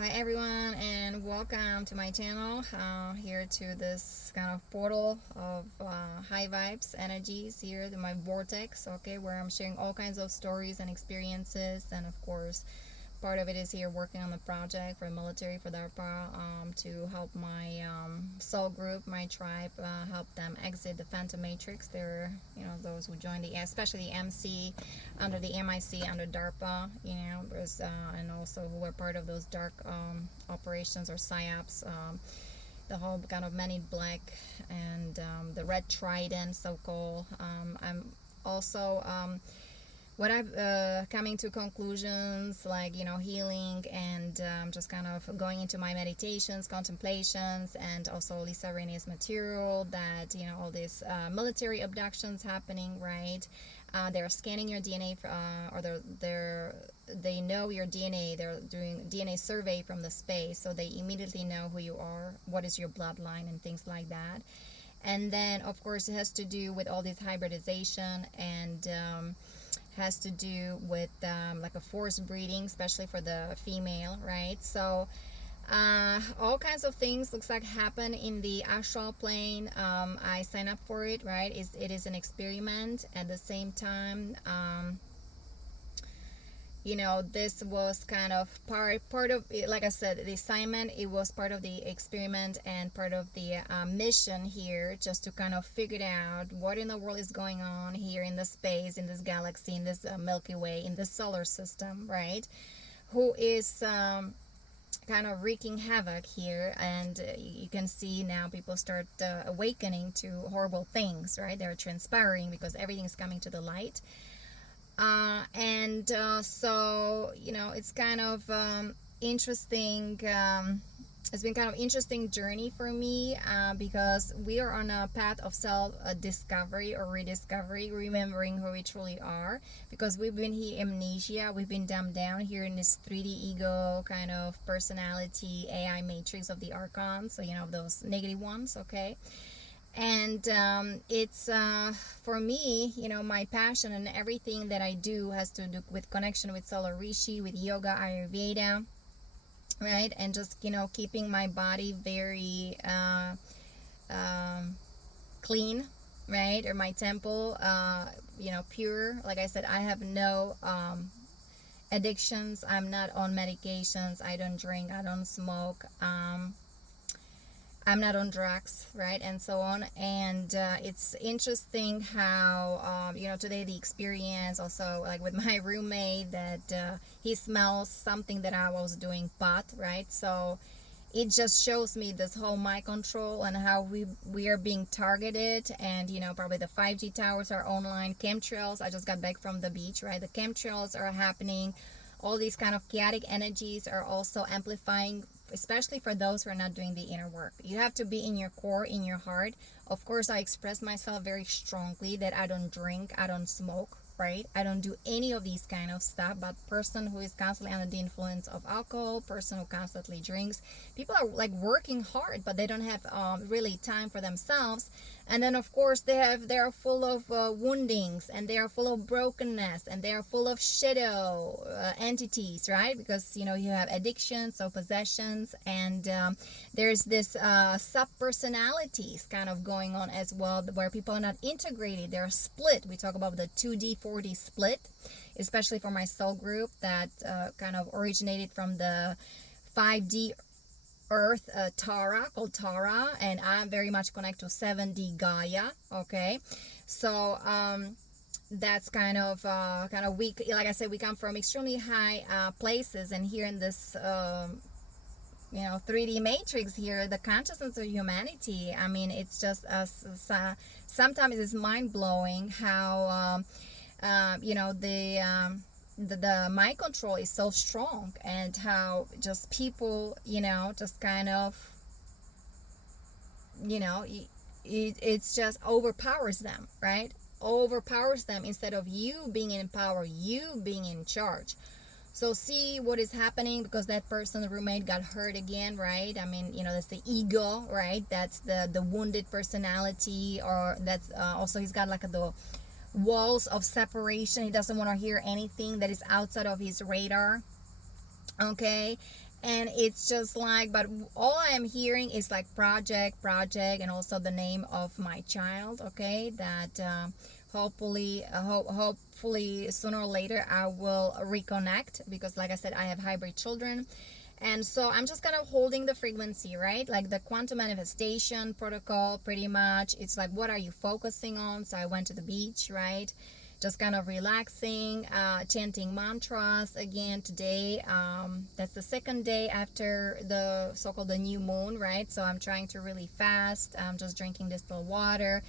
Hi everyone, and welcome to my channel. Here to this kind of portal of high vibes energies here to my vortex, okay, where I'm sharing all kinds of stories and experiences, and of course part of it is here working on the project for military, for DARPA, to help my soul group, my tribe, help them exit the phantom matrix. They're, those who join the, especially the MC under the MIC, under DARPA, and also who are part of those dark operations or psyops, the whole kind of Men in Black and the Red Trident, so-called. I'm also what I've coming to conclusions like healing and just kind of going into my meditations, contemplations, and also Lisa Rainey's material that all these military abductions happening, right? They're scanning your DNA or they know your DNA. They're doing DNA survey from the space, so they immediately know who you are, what is your bloodline, and things like that. And then of course it has to do with all this hybridization and has to do with like a forced breeding, especially for the female, right? So all kinds of things looks like happen in the astral plane. I sign up for it, right? It is an experiment. At the same time, this was kind of part of it. Like I said, the assignment, it was part of the experiment and part of the mission here, just to kind of figure out what in the world is going on here in the space, in this galaxy, in this Milky Way, in this solar system, right? Who is kind of wreaking havoc here. And you can see now people start awakening to horrible things, right? They're transpiring because everything is coming to the light. So it's kind of interesting. It's been kind of interesting journey for me because we are on a path of self discovery or rediscovery, remembering who we truly are, because we've been here amnesia, we've been dumbed down here in this 3D ego kind of personality AI matrix of the archons, so those negative ones, okay? And it's for me, my passion and everything that I do has to do with connection with solar Rishi, with yoga, Ayurveda, right? And just keeping my body very clean, right? Or my temple pure. Like I said, I have no addictions. I'm not on medications. I don't drink, I don't smoke, I'm not on drugs, right? And so on. And it's interesting how today the experience also, like with my roommate, that he smells something that I was doing pot, right? So it just shows me this whole mind control and how we are being targeted. And probably the 5G towers are online, chemtrails. I just got back from the beach, right? The chemtrails are happening. All these kind of chaotic energies are also amplifying, especially for those who are not doing the inner work. You have to be in your core, in your heart. Of course, I express myself very strongly that I don't drink, I don't smoke, right? I don't do any of these kind of stuff. But person who is constantly under the influence of alcohol, person who constantly drinks, people are like working hard, but they don't have really time for themselves. And then of course they are full of woundings, and they are full of brokenness, and they are full of shadow entities, right? Because you have addictions, so possessions, and there's this sub personalities kind of going on as well, where people are not integrated, they're split. We talk about the 2D 4D split, especially for my soul group that kind of originated from the 5D Earth, Tara, called Tara, and I'm very much connected to 7D Gaia, okay? So that's kind of weak. Like I said, we come from extremely high places, and here in this 3D matrix here, the consciousness of humanity, I mean, it's just sometimes it's mind-blowing how the mind control is so strong, and how just people just kind of it's just overpowers them, right? Overpowers them instead of you being in power, you being in charge. So see what is happening, because that person, the roommate, got hurt again, right? I mean, that's the ego, right? That's the wounded personality, or that's also he's got like the walls of separation. He doesn't want to hear anything that is outside of his radar, okay? And it's just like, but all I am hearing is like project, and also the name of my child, okay, that hopefully sooner or later I will reconnect, because like I said, I have hybrid children. And so I'm just kind of holding the frequency, right? Like the quantum manifestation protocol, pretty much. It's like, what are you focusing on? So I went to the beach, right? Just kind of relaxing, chanting mantras again today. That's the second day after the so-called the new moon, right? So I'm trying to really fast. I'm just drinking distilled water.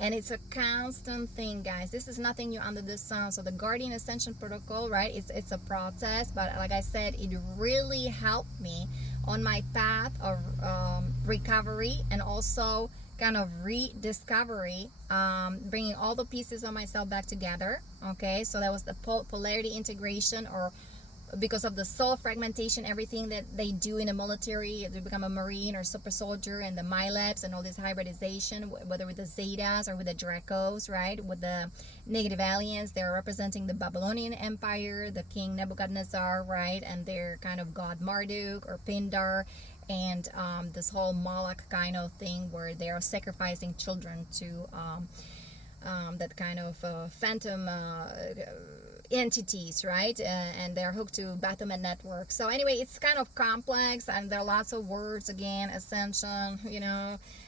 And it's a constant thing, guys. This is nothing new under the sun. So the Guardian Ascension protocol, right? It's a process, but like I said, it really helped me on my path of recovery, and also kind of rediscovery, bringing all the pieces of myself back together. Okay, so that was the polarity integration, or because of the soul fragmentation, everything that they do in the military, they become a Marine or super soldier, and the MILEPs and all this hybridization, whether with the Zetas or with the Dracos, right? With the negative aliens, they're representing the Babylonian Empire, the King Nebuchadnezzar, right? And they're kind of God Marduk or Pindar, and this whole Moloch kind of thing where they are sacrificing children to that kind of phantom entities, right? And they're hooked to Baphomet network. So anyway, it's kind of complex, and there are lots of words again, Ascension,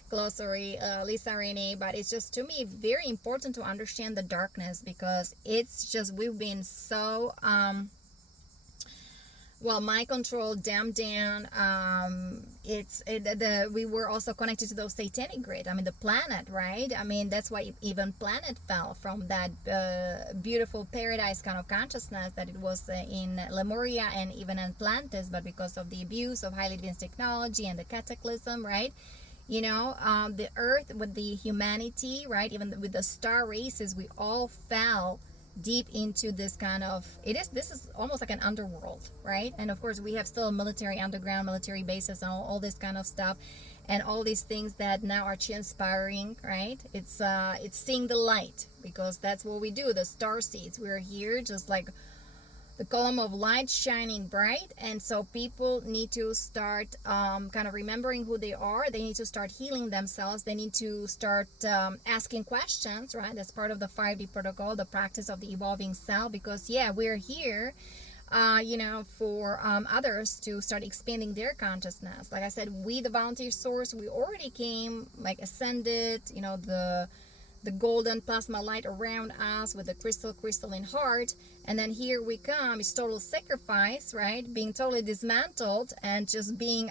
glossary, Lisa Renee, but it's just, to me, very important to understand the darkness, because it's just, we've been so mind control, damn down. We were also connected to those satanic grid. I mean, the planet, right? I mean, that's why even planet fell from that beautiful paradise kind of consciousness that it was in Lemuria and even Atlantis, but because of the abuse of highly advanced technology and the cataclysm, right? The earth with the humanity, right? Even with the star races, we all fell deep into this kind of, this is almost like an underworld, right? And of course we have still underground military bases and all this kind of stuff, and all these things that now are transpiring, right? It's seeing the light, because that's what we do, the star seeds. We're here just like the column of light shining bright. And so people need to start kind of remembering who they are. They need to start healing themselves. They need to start asking questions, right? That's part of the 5D protocol, the practice of the evolving self, because we're here for others to start expanding their consciousness. Like I said, we, the volunteer source, we already came, like ascended, the golden plasma light around us with the crystalline heart. And then here we come, it's total sacrifice, right? Being totally dismantled and just being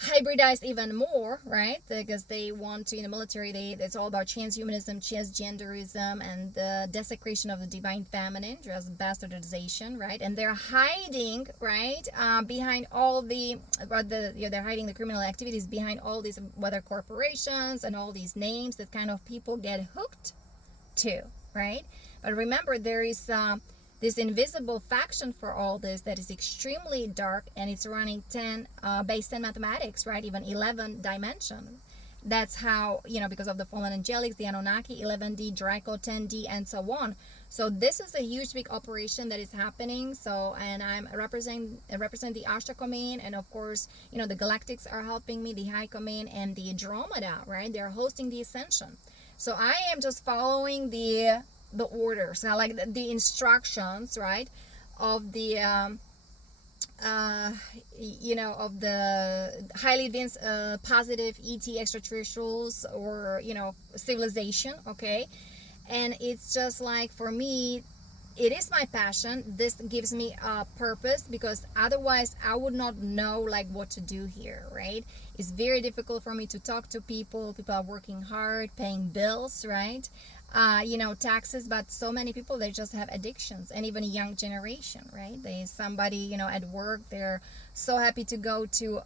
hybridized even more, right? Because they want to, in the military, it's all about transhumanism, transgenderism, and the desecration of the divine feminine, just bastardization, right? And they're hiding, right, behind all they're hiding the criminal activities behind all these, whether corporations and all these names that kind of people get hooked to, right? But remember, there is this invisible faction for all this that is extremely dark, and it's running 10 base 10 mathematics, right? Even 11 dimension. That's how, because of the fallen angelics, the Anunnaki, 11D, Draco, 10D, and so on. So this is a huge big operation that is happening. So, and I'm represent the Ashtar command, and of course, the Galactics are helping me, the High Command, and the Andromeda, right? They're hosting the Ascension. So I am just following the orders, like the instructions, right, of the of the highly advanced positive ET extraterrestrials, or civilization, okay? And it's just like, for me, it is my passion. This gives me a purpose, because otherwise I would not know like what to do here, right? It's very difficult for me to talk to people. People are working hard, paying bills, right? Taxes, but so many people, they just have addictions. And even a young generation, right? Somebody at work, they're so happy to go to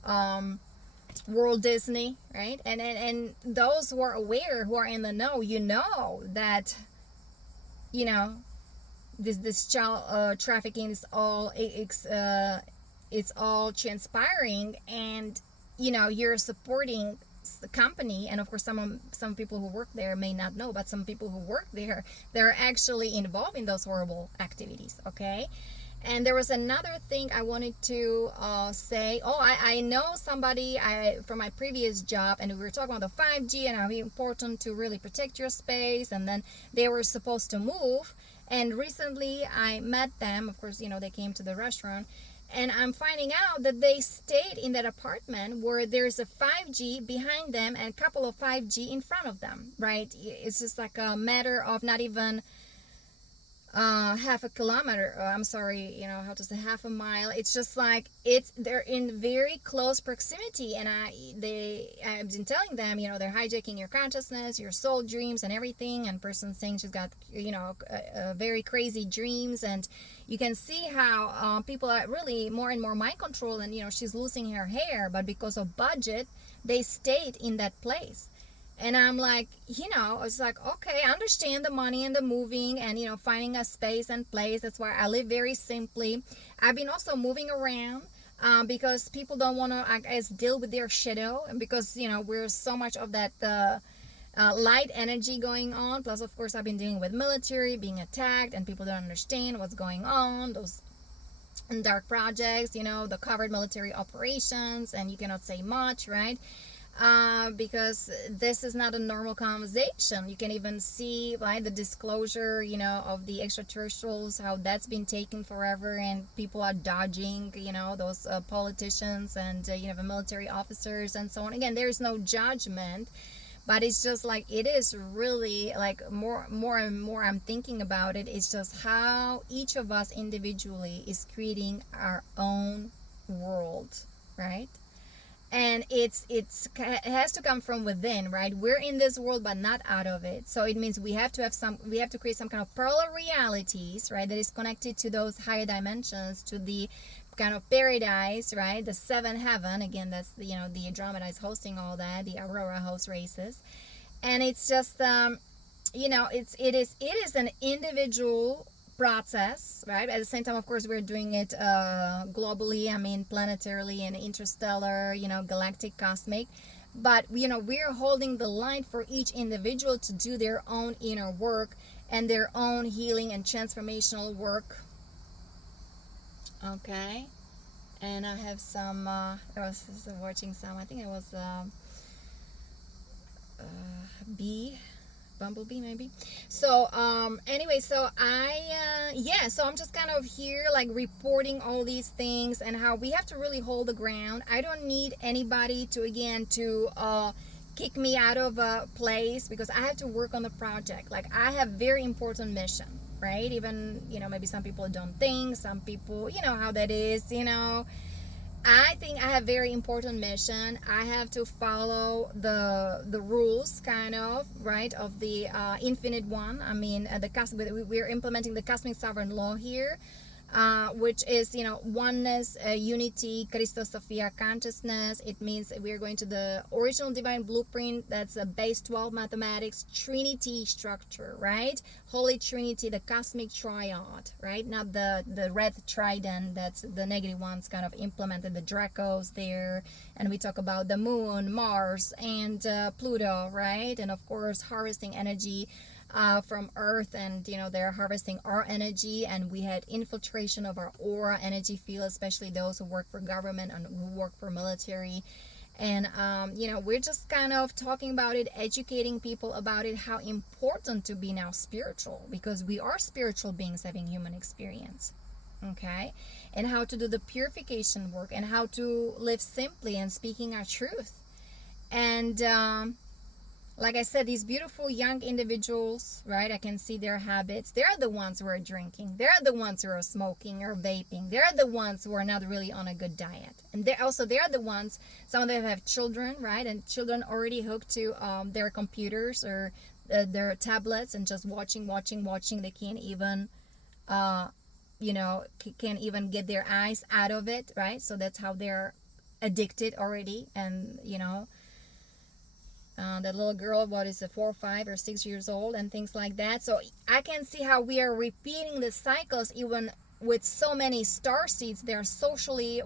World Disney, right? And those who are aware, who are in the know, that this child trafficking is all it's all transpiring, and you're supporting the company. And of course some people who work there may not know, but some people who work there, they're actually involved in those horrible activities, okay? And there was another thing I wanted to say. Oh, I know somebody from my previous job, and we were talking about the 5G and how important to really protect your space. And then they were supposed to move. And recently I met them. Of course, they came to the restaurant. And I'm finding out that they stayed in that apartment where there's a 5G behind them and a couple of 5G in front of them, right? It's just like a matter of not even half a kilometer, I'm sorry, how to say, half a mile. It's just like they're in very close proximity. And I've been telling them, they're hijacking your consciousness, your soul dreams and everything. And person saying she's got a very crazy dreams. And you can see how people are really more and more mind control. And she's losing her hair, but because of budget they stayed in that place. And I'm like, it's like, okay, I understand the money and the moving and, finding a space and place. That's why I live very simply. I've been also moving around because people don't want to, I guess, deal with their shadow. And because, we're so much of that light energy going on. Plus, of course, I've been dealing with military being attacked and people don't understand what's going on. Those dark projects, the covert military operations, and you cannot say much, right? Because this is not a normal conversation. You can even see, right, the disclosure, of the extraterrestrials, how that's been taken forever, and people are dodging, those politicians and the military officers and so on. Again, there's no judgment, but it's just like, it is really like more and more I'm thinking about it. It's just how each of us individually is creating our own world, right? And it has to come from within, right? We're in this world but not out of it. So it means we have to create some kind of parallel realities, right, that is connected to those higher dimensions, to the kind of paradise, right, the seventh heaven. Again, that's the Andromeda is hosting all that, the Aurora host races. And it's just it is an individual process, right? At the same time, of course, we're doing it globally, planetarily and interstellar, galactic, cosmic. But we're holding the line for each individual to do their own inner work and their own healing and transformational work. Okay. And I have some I was watching some, I think it was bumblebee maybe. So anyway, so so I'm just kind of here like reporting all these things and how we have to really hold the ground. I don't need anybody to kick me out of a place, because I have to work on the project. Like, I have very important mission, right? Even maybe some people don't think, some people, how that is. I think I have very important mission. I have to follow the rules, kind of, right, of the infinite one. We're implementing the cosmic sovereign law here, which is oneness, unity, Christosophia consciousness. It means we're going to the original divine blueprint. That's a base 12 mathematics Trinity structure, right? Holy Trinity, the cosmic triad, right? Not the red trident. That's the negative ones kind of implemented, the Dracos there. And we talk about the moon, Mars, and Pluto, right? And of course, harvesting energy from Earth, and they're harvesting our energy, and we had infiltration of our aura energy field, especially those who work for government and who work for military. And we're just kind of talking about it, educating people about it, how important to be now spiritual, because we are spiritual beings having human experience. Okay, and how to do the purification work, and how to live simply and speaking our truth. And like I said, these beautiful young individuals, right? I can see their habits. They're the ones who are drinking. They're the ones who are smoking or vaping. They're the ones who are not really on a good diet. And they're the ones, some of them have children, right? And children already hooked to their computers or their tablets and just watching. They can't even, can't even get their eyes out of it, right? So that's how they're addicted already. And, that little girl, 4, 5, or 6 years old, and things like that. So I can see how we are repeating the cycles, even with so many star seeds. They're socially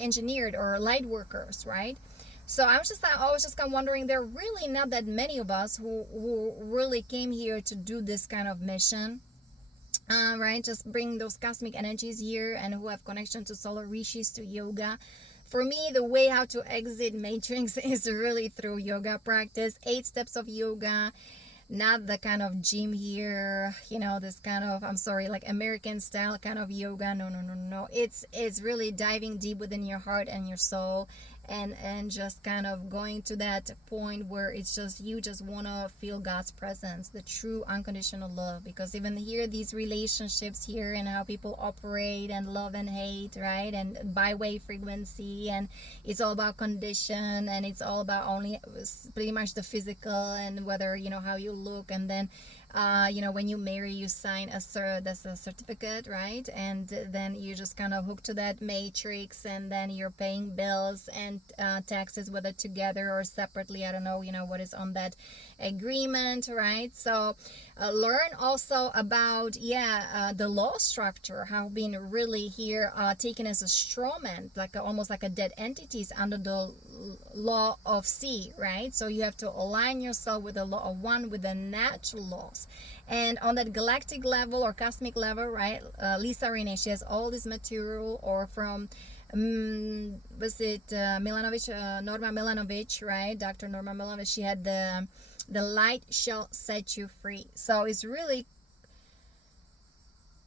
engineered, or light workers, right? So I was just kind of wondering, there are really not that many of us who really came here to do this kind of mission. right? Just bring those cosmic energies here, and who have connection to solar rishis, to yoga. For me, the way how to exit matrix is really through yoga practice. 8 steps of yoga, not the kind of gym here, this kind of, I'm sorry, like American style kind of yoga. No, no, no, no. It's really diving deep within your heart and your soul, and just kind of going to that point where it's just you just want to feel God's presence, the true unconditional love. Because even here, these relationships here and how people operate and love and hate, right, and byway frequency, and it's all about condition, and it's all about only pretty much the physical, and whether how you look. And then when you marry, you sign that's a certificate, right? And then you just kind of hook to that matrix, and then you're paying bills and taxes, whether together or separately. I don't know, what is on that agreement, right? So learn also about the law structure, how being really here taken as a straw man, like almost like a dead entities under the law of sea, right? So you have to align yourself with the law of one, with the natural laws. And on that galactic level or cosmic level, right, Lisa Renee, she has all this material, or from was it Milanovic, Norma Milanovic, right? Dr. Norma Milanovic. She had the light shall set you free. So it's really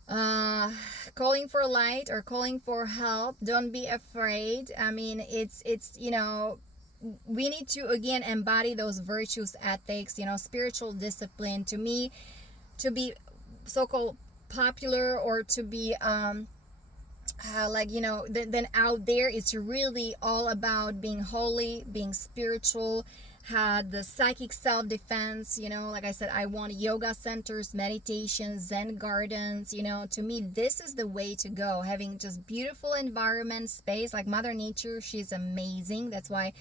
calling for light or calling for help. Don't be afraid. I mean, it's we need to again embody those virtues, ethics, spiritual discipline. To me, to be so-called popular, or to be then out there, it's really all about being holy, being spiritual, had the psychic self-defense. Like I said, I want yoga centers, meditation, zen gardens. To me, this is the way to go. Having just beautiful environment, space, like Mother Nature, she's amazing. That's why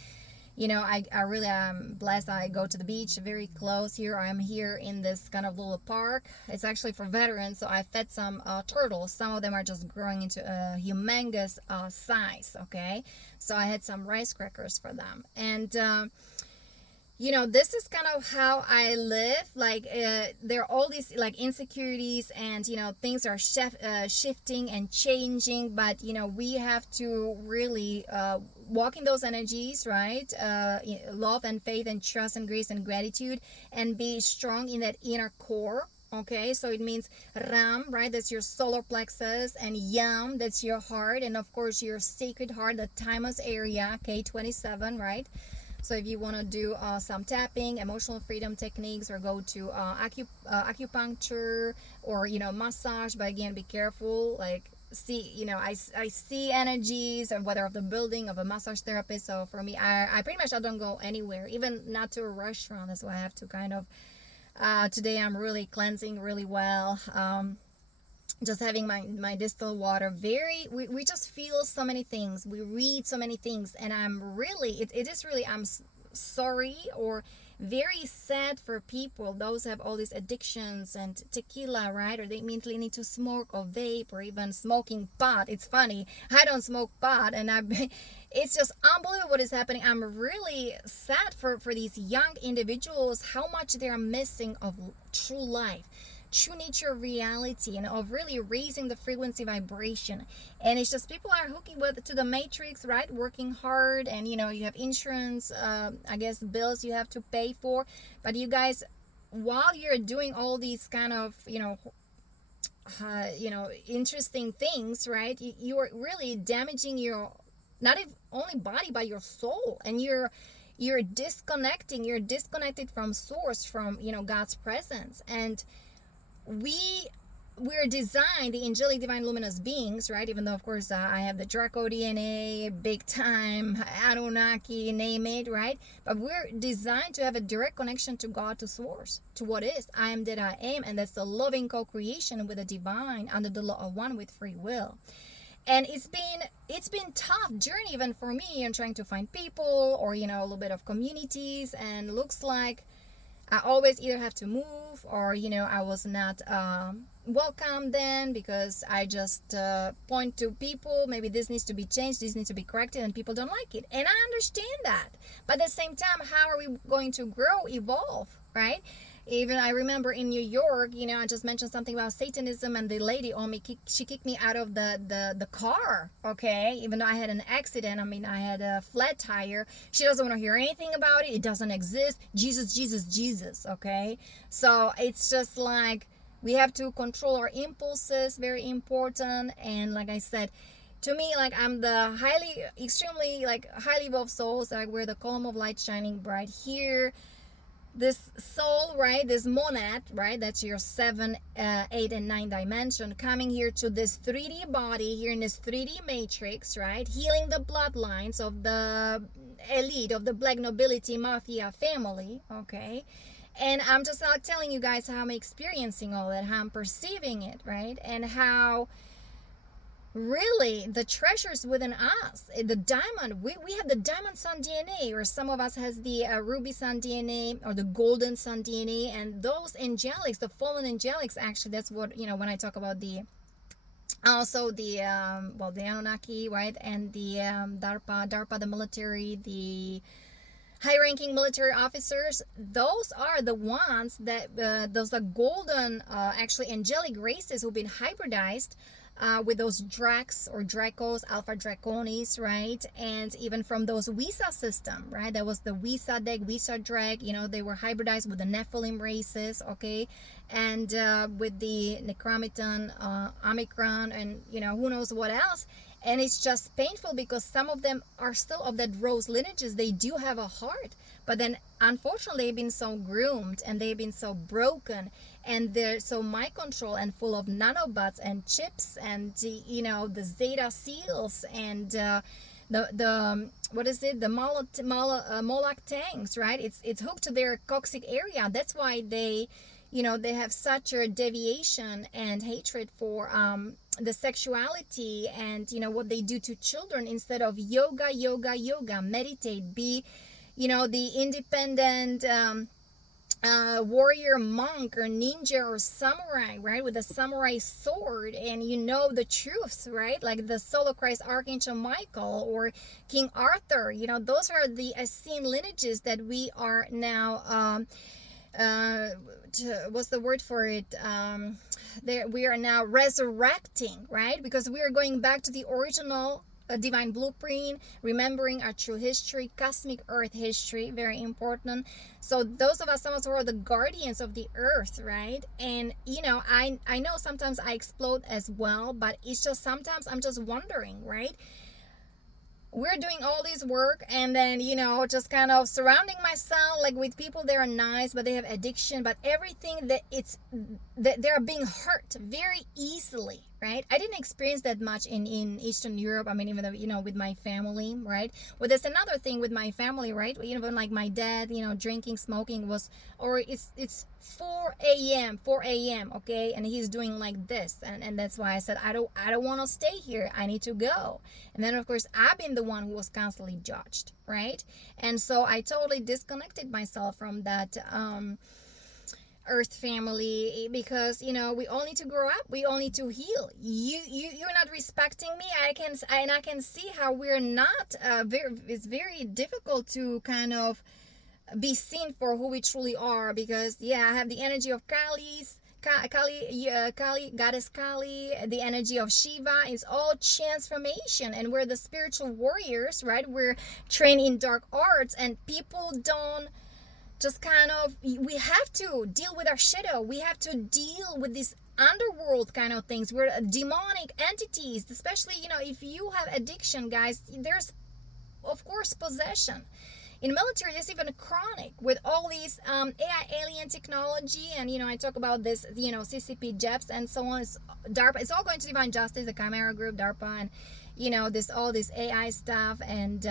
I really am blessed. I go to the beach very close here. I'm here in this kind of little park. It's actually for veterans, so I fed some turtles. Some of them are just growing into a humongous size, okay? So I had some rice crackers for them. And this is kind of how I live. Like there are all these like insecurities, and things are shifting and changing, but we have to really walk in those energies, right? Love and faith and trust and grace and gratitude, and be strong in that inner core. Okay, so it means Ram, right? That's your solar plexus, and Yam, that's your heart, and of course your sacred heart, the thymus area, K27, right? So if you want to do some tapping, emotional freedom techniques, or go to acupuncture, or massage, but again, be careful. Like I see energies, and whether of the building of a massage therapist. So for me, I pretty much I don't go anywhere, even not to a restaurant. That's why I have to kind of today I'm really cleansing really well. Just having my distilled water. We just feel so many things, we read so many things, and I'm really it is really, I'm sorry or very sad for people, those have all these addictions and tequila, right? Or they immediately need to smoke or vape, or even smoking pot. It's funny, I don't smoke pot, and it's just unbelievable what is happening. I'm really sad for these young individuals, how much they are missing of true life, true nature of reality, and of really raising the frequency vibration. And it's just people are hooking to the matrix, right? Working hard, and you have insurance, I guess bills you have to pay for. But you guys, while you're doing all these kind of interesting things, right, you're really damaging your not only body but your soul, and you're disconnected from source, from God's presence. And we're designed, the angelic divine luminous beings, right? Even though of course I have the Draco DNA, big time Anunnaki, name it, right? But we're designed to have a direct connection to God, to source, to what is I am that I am. And that's the loving co-creation with the divine under the law of one with free will. And it's been tough journey even for me, and trying to find people, or a little bit of communities. And looks like I always either have to move, or I was not welcome then, because I just point to people, maybe this needs to be changed, this needs to be corrected, and people don't like it. And I understand that, but at the same time, how are we going to grow, evolve, right? Even I remember in New York, I just mentioned something about Satanism, and the lady on me, she kicked me out of the car. Okay, even though I had an accident, I mean, I had a flat tire. She doesn't want to hear anything about it. It doesn't exist. Jesus, Jesus, Jesus. Okay, so it's just like we have to control our impulses. Very important. And like I said, to me, like, I'm the extremely, like, highly evolved souls. Like, we're the column of light shining bright here. This soul, right, this monad, right, that's your 7, 8 and 9 dimension, coming here to this 3D body here in this 3D matrix, right, healing the bloodlines of the elite, of the black nobility mafia family. Okay, and I'm just not telling you guys how I'm experiencing all that, how I'm perceiving it, right, and how really the treasures within us, the diamond, we have the diamond sun DNA, or some of us has the ruby sun DNA, or the golden sun DNA. And those angelics, the fallen angelics, actually, that's what, when I talk about the, also the the Anunnaki, right, and the DARPA, the military, the high-ranking military officers, those are the ones that those are golden, actually angelic races who've been hybridized with those Dracs or Dracos, Alpha Draconis, right? And even from those Wisa system, right? That was the Wisa deck, Wisa Drac, they were hybridized with the Nephilim races, okay? And with the Necromiton, Omicron, and, who knows what else. And it's just painful because some of them are still of that rose lineages. They do have a heart, but then unfortunately they've been so groomed and they've been so broken, and they're so mind control and full of nanobots and chips and the Zeta seals and the what is it, the Moloch tanks, right? It's hooked to their toxic area. That's why they they have such a deviation and hatred for the sexuality and what they do to children, instead of yoga, meditate, be the independent warrior, monk, or ninja, or samurai, right, with a samurai sword, and the truth, right, like the solo Christ Archangel Michael or King Arthur. Those are the Essene lineages that we are now what's the word for it, there we are now resurrecting, right, because we are going back to the original divine blueprint, remembering our true history, cosmic earth history, very important. So those of us, some of us who are the guardians of the earth, right? And I know sometimes I explode as well, but it's just sometimes I'm just wondering, right, we're doing all this work, and then just kind of surrounding myself like with people that are nice, but they have addiction, but everything that they're being hurt very easily, right? I didn't experience that much in Eastern Europe. I mean, even though with my family, right? Well, that's another thing with my family, right? Even like my dad, drinking, smoking was, or it's 4 a.m, okay, and he's doing like this, and that's why I said I don't want to stay here, I need to go. And then of course I've been the one who was constantly judged, right? And so I totally disconnected myself from that earth family, because we all need to grow up, we all need to heal. You're not respecting me. I can see how we're not it's very difficult to kind of be seen for who we truly are, because I have the energy of Kali, goddess Kali, the energy of Shiva. Is all transformation, and we're the spiritual warriors, right? We're trained in dark arts, and people don't just kind of, we have to deal with our shadow, we have to deal with these underworld kind of things. We're demonic entities, especially if you have addiction, guys. There's of course possession. In military, there's even chronic with all these AI alien technology, and I talk about this, CCP, JEPs, and so on. It's DARPA. It's all going to Divine Justice, the Chimera Group, DARPA, and all this AI stuff, and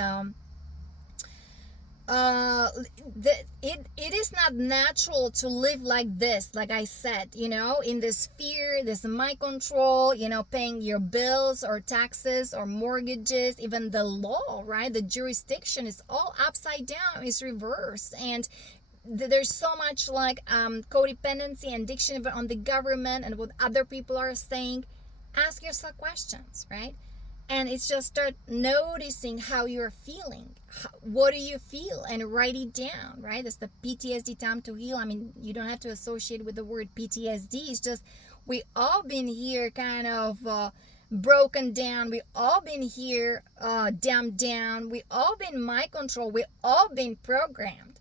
it is not natural to live like this, like I said, in this fear, this mind control, paying your bills or taxes or mortgages, even the law, right, the jurisdiction is all upside down, it's reversed. And there's so much like codependency and addiction on the government and what other people are saying. Ask yourself questions, right? And it's just start noticing how you're feeling. What do you feel? And write it down, right? That's the PTSD time to heal. I mean, you don't have to associate with the word PTSD. It's just we all been here kind of broken down. We all been here dumbed down. We all been mind control. We all been programmed.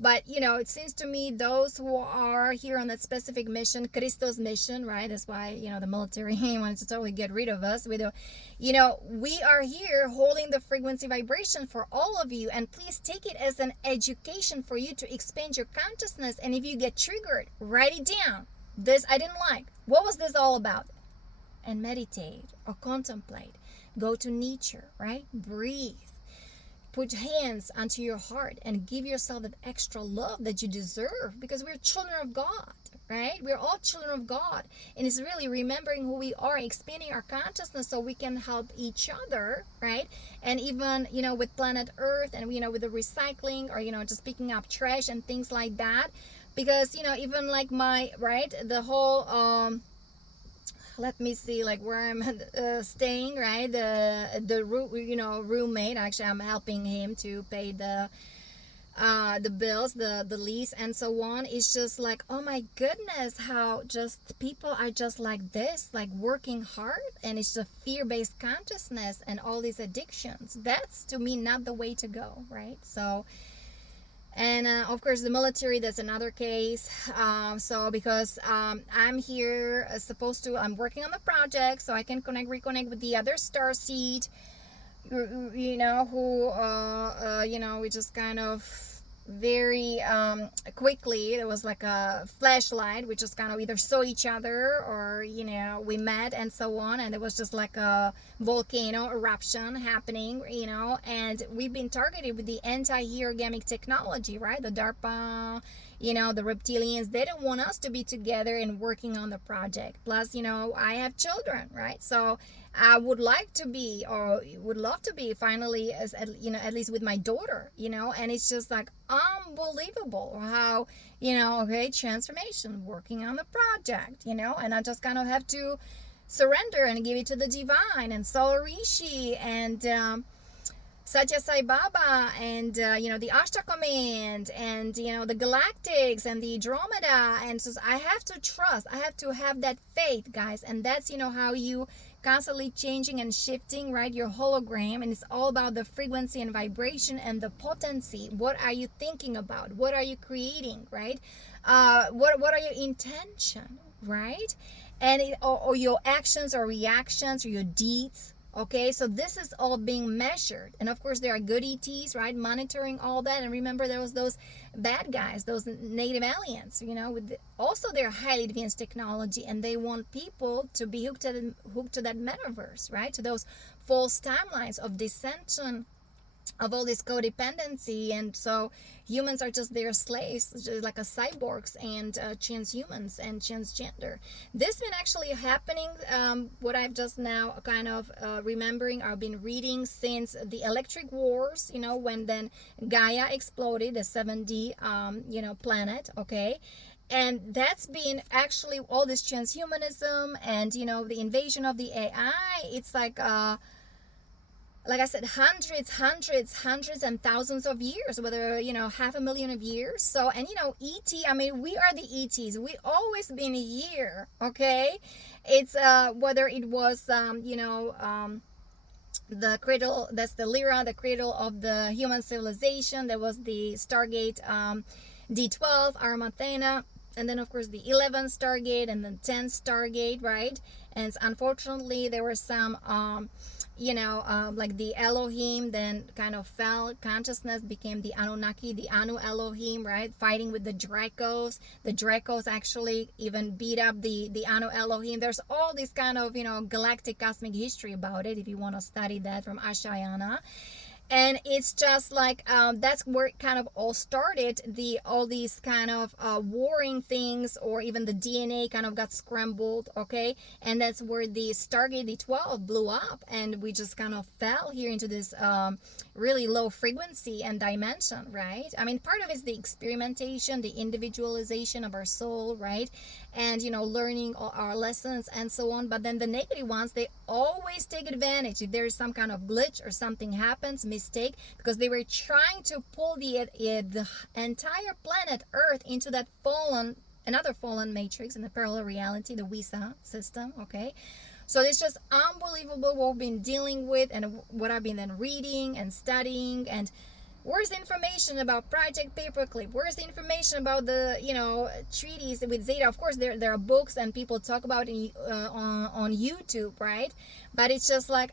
But it seems to me those who are here on that specific mission, Christo's mission, right? That's why the military wanted to totally get rid of us. We are here holding the frequency vibration for all of you, and please take it as an education for you to expand your consciousness. And if you get triggered, write it down. This I didn't like. What was this all about? And meditate or contemplate. Go to nature, right? Breathe. Put hands onto your heart and give yourself that extra love that you deserve, because we're children of God, right? We're all children of God. And it's really remembering who we are, expanding our consciousness so we can help each other, right? And even, with planet Earth and, with the recycling or, just picking up trash and things like that. Because, even like the whole, let me see, like where I'm staying, right? The roommate. Actually, I'm helping him to pay the bills, the lease, and so on. It's just like, oh my goodness, how just people are just like this, like working hard, and it's just fear-based consciousness and all these addictions. That's to me not the way to go, right? So. And of course, the military, that's another case. So because I'm here I'm working on the project, so I can reconnect with the other star seed, who, we just kind of very quickly, there was like a flashlight. We just kind of either saw each other or, we met and so on. And it was just like a volcano eruption happening, and we've been targeted with the anti-origamic technology, right? The DARPA, the reptilians, they don't want us to be together and working on the project. Plus, I have children, right? So I would like to be, or would love to be finally, as at least with my daughter, and it's just like unbelievable how, transformation, working on the project, and I just kind of have to surrender and give it to the divine and Solar Rishi and Satya Sai Baba and the Ashtar Command and the Galactics and the Andromeda. And so I have to trust, I have to have that faith, guys. And that's how you constantly changing and shifting, right? Your hologram. And it's all about the frequency and vibration and the potency. What are you thinking about? What are you creating, right? What are your intention, right? And or your actions or reactions or your deeds. Okay, so this is all being measured. And of course, there are good ETs, right? Monitoring all that. And remember, there was those bad guys, those native aliens, with also their highly advanced technology. And they want people to be hooked to that metaverse, right? To those false timelines of dissension, of all this codependency. And so humans are just their slaves, just like a cyborgs and transhumans and transgender. This been actually happening, what I've just now kind of remembering, I've been reading since the electric wars, when then Gaia exploded, the 7D planet, okay? And that's been actually all this transhumanism and the invasion of the AI. It's like I said, hundreds and thousands of years, whether, 500,000 of years. So, and, ET, I mean, we are the ETs. We always been here, okay? It's, whether it was, the cradle, that's the Lyra, the cradle of the human civilization. There was the Stargate D12, Armathena, and then, of course, the 11th Stargate and the 10th Stargate, right? And unfortunately, there were some... like the Elohim then kind of fell. Consciousness became the Anunnaki, the Anu Elohim, right? Fighting with the Dracos. The Dracos actually even beat up the Anu Elohim. There's all this kind of, galactic cosmic history about it if you want to study that from Ashayana. And it's just like that's where it kind of all started. All these kind of warring things, or even the DNA kind of got scrambled, okay? And that's where the Stargate D12 blew up, and we just kind of fell here into this really low frequency and dimension, right? I mean, part of it is the experimentation, the individualization of our soul, right? And learning all our lessons and so on. But then the negative ones, they always take advantage if there's some kind of glitch or something happens, mistake, because they were trying to pull the entire planet Earth into that another fallen matrix in the parallel reality, the Visa system, okay? So it's just unbelievable what we've been dealing with, and what I've been then reading and studying. And where's the information about Project Paperclip? Where's the information about the treaties with Zeta? Of course, there are books and people talk about it on YouTube, right? But it's just like,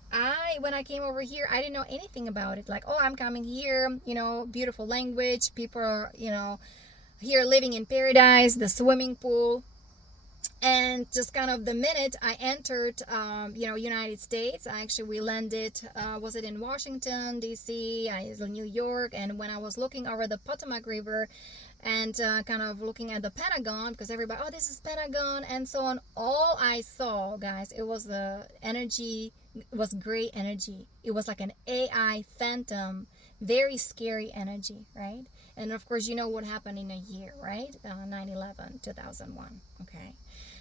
when I came over here, I didn't know anything about it. Like, oh, I'm coming here, beautiful language, people are here living in paradise, the swimming pool. And just kind of the minute I entered United States, we landed, was it in Washington DC, New York. And when I was looking over the Potomac River and kind of looking at the Pentagon, because everybody, oh, this is Pentagon and so on, all I saw, guys, it was the energy. It was gray energy. It was like an AI phantom, very scary energy, right? And of course, you know what happened in a year, right? 9/11, 2001, okay?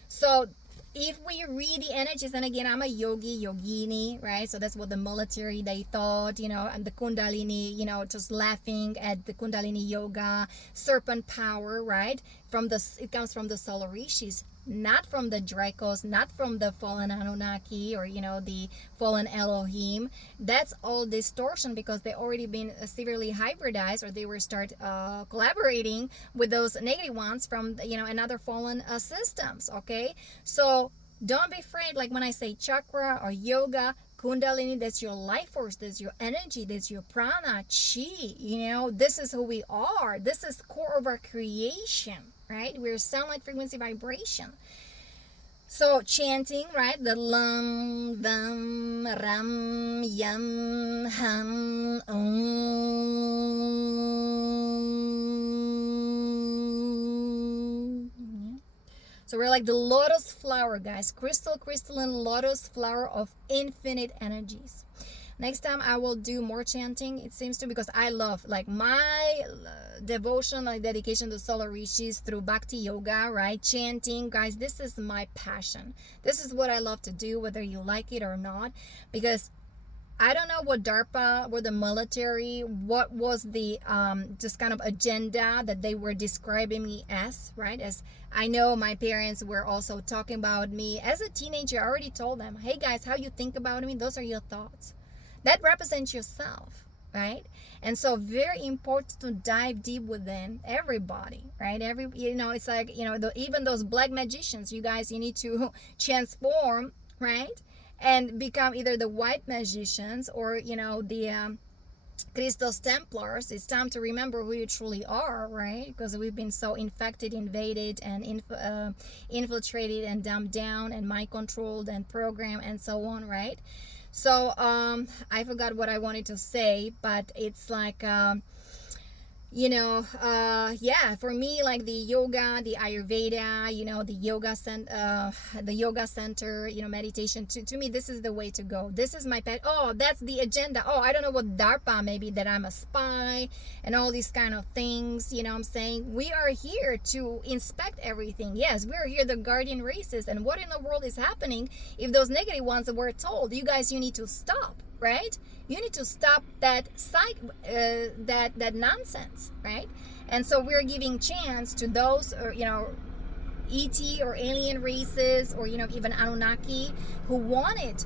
So if we read the energies, and again, I'm a yogini, right? So that's what the military, they thought, and the Kundalini, just laughing at the Kundalini yoga, serpent power, right? It comes from the solar rishis, not from the Dracos, not from the fallen Anunnaki, or the fallen Elohim. That's all distortion, because they already been severely hybridized, or they were start collaborating with those negative ones from another fallen systems, okay? So don't be afraid. Like when I say chakra or yoga, Kundalini, that's your life force, that's your energy, that's your prana, chi, this is who we are. This is core of our creation, right? We're sound, light, frequency, vibration. So chanting, right? The lam, vam, ram, yam, ham, So we're like the lotus flower, guys. Crystalline lotus flower of infinite energies. Next time I will do more chanting, it seems to, because I love, like, my devotion, my dedication to solar rishis through bhakti yoga, right? Chanting, guys, this is my passion. This is what I love to do, whether you like it or not, because I don't know what DARPA, what the military, what was the just kind of agenda that they were describing me as, right? As I know my parents were also talking about me as a teenager. I already told them, hey guys, how you think about me, those are your thoughts. That represents yourself, right? And so very important to dive deep within everybody, right? It's like, even those black magicians, you guys, you need to transform, right? And become either the white magicians or the Christos Templars. It's time to remember who you truly are, right? Because we've been so infected, invaded, and infiltrated, and dumbed down, and mind controlled, and programmed, and so on, right? So I forgot what I wanted to say, but it's like for me, like the yoga, the Ayurveda, the yoga center, meditation, to me, this is the way to go. This is my pet. Oh, that's the agenda. Oh, I don't know what DARPA, maybe that I'm a spy and all these kind of things, I'm saying. We are here to inspect everything. Yes, we're here, the guardian races. And what in the world is happening if those negative ones that were told, you guys, you need to stop, right? You need to stop that that nonsense, right? And so we're giving chance to those, ET or alien races, or even Anunnaki, who wanted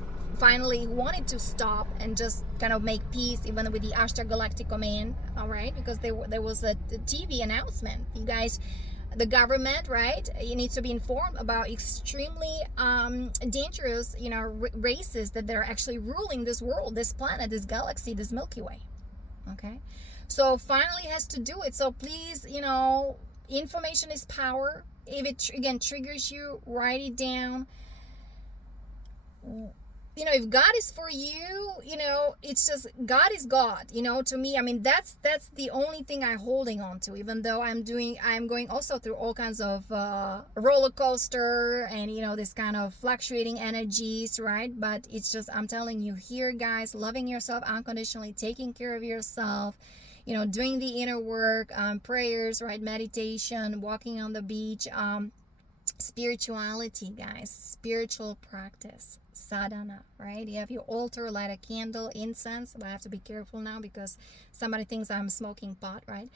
to stop and just kind of make peace, even with the Ashtar Galactic Command, all right? Because there was a TV announcement, you guys. The government, right, you need to be informed about extremely dangerous, races that they're actually ruling this world, this planet, this galaxy, this Milky Way. Okay, so finally has to do it. So please, information is power. If it again triggers you, write it down. if God is for you, it's just God is God, to me. I mean, that's the only thing I'm holding on to, even though I'm going also through all kinds of roller coaster and, this kind of fluctuating energies, right? But it's just, I'm telling you here, guys, loving yourself unconditionally, taking care of yourself, doing the inner work, prayers, right? Meditation, walking on the beach, spirituality, guys, spiritual practice, sadhana, right? You have your altar, light a candle, incense, but I have to be careful now because somebody thinks I'm smoking pot, right?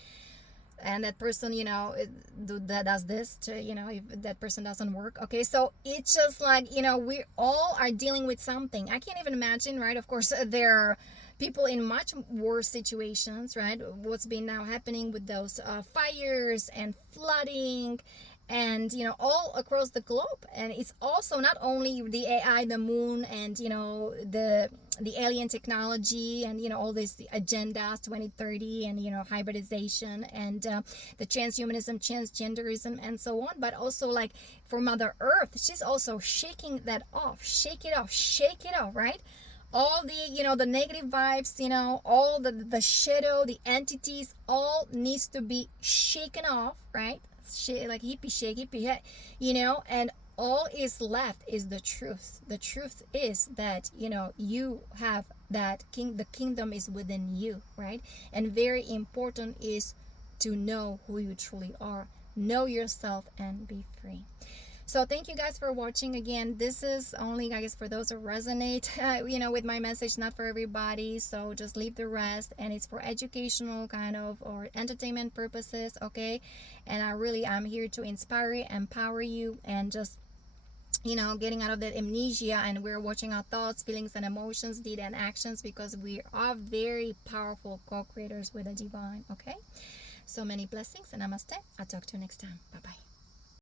And that person, that does this to, if that person doesn't work. Okay, so it's just like, we all are dealing with something. I can't even imagine, right? Of course, there are people in much worse situations, right? What's been now happening with those fires and flooding, and all across the globe. And it's also not only the AI, the moon, and the alien technology, and all these agendas 2030, and hybridization, and the transhumanism, transgenderism, and so on. But also, like, for Mother Earth, she's also shaking that off. Shake it off, shake it off, right? All the the negative vibes, all the shadow, the entities, all needs to be shaken off, right? Like hippie shake, hippie, and all is left is the truth. The truth is that you have that the kingdom is within you, right? And very important is to know who you truly are, know yourself, and be free. So thank you guys for watching. Again, this is only, I guess, for those who resonate with my message, not for everybody. So just leave the rest, and it's for educational kind of or entertainment purposes, okay? And I'm here to inspire you, empower you, and just getting out of that amnesia, and we're watching our thoughts, feelings, and emotions, deeds, and actions, because we are very powerful co-creators with the divine. Okay, so many blessings, and namaste. I'll talk to you next time. Bye bye.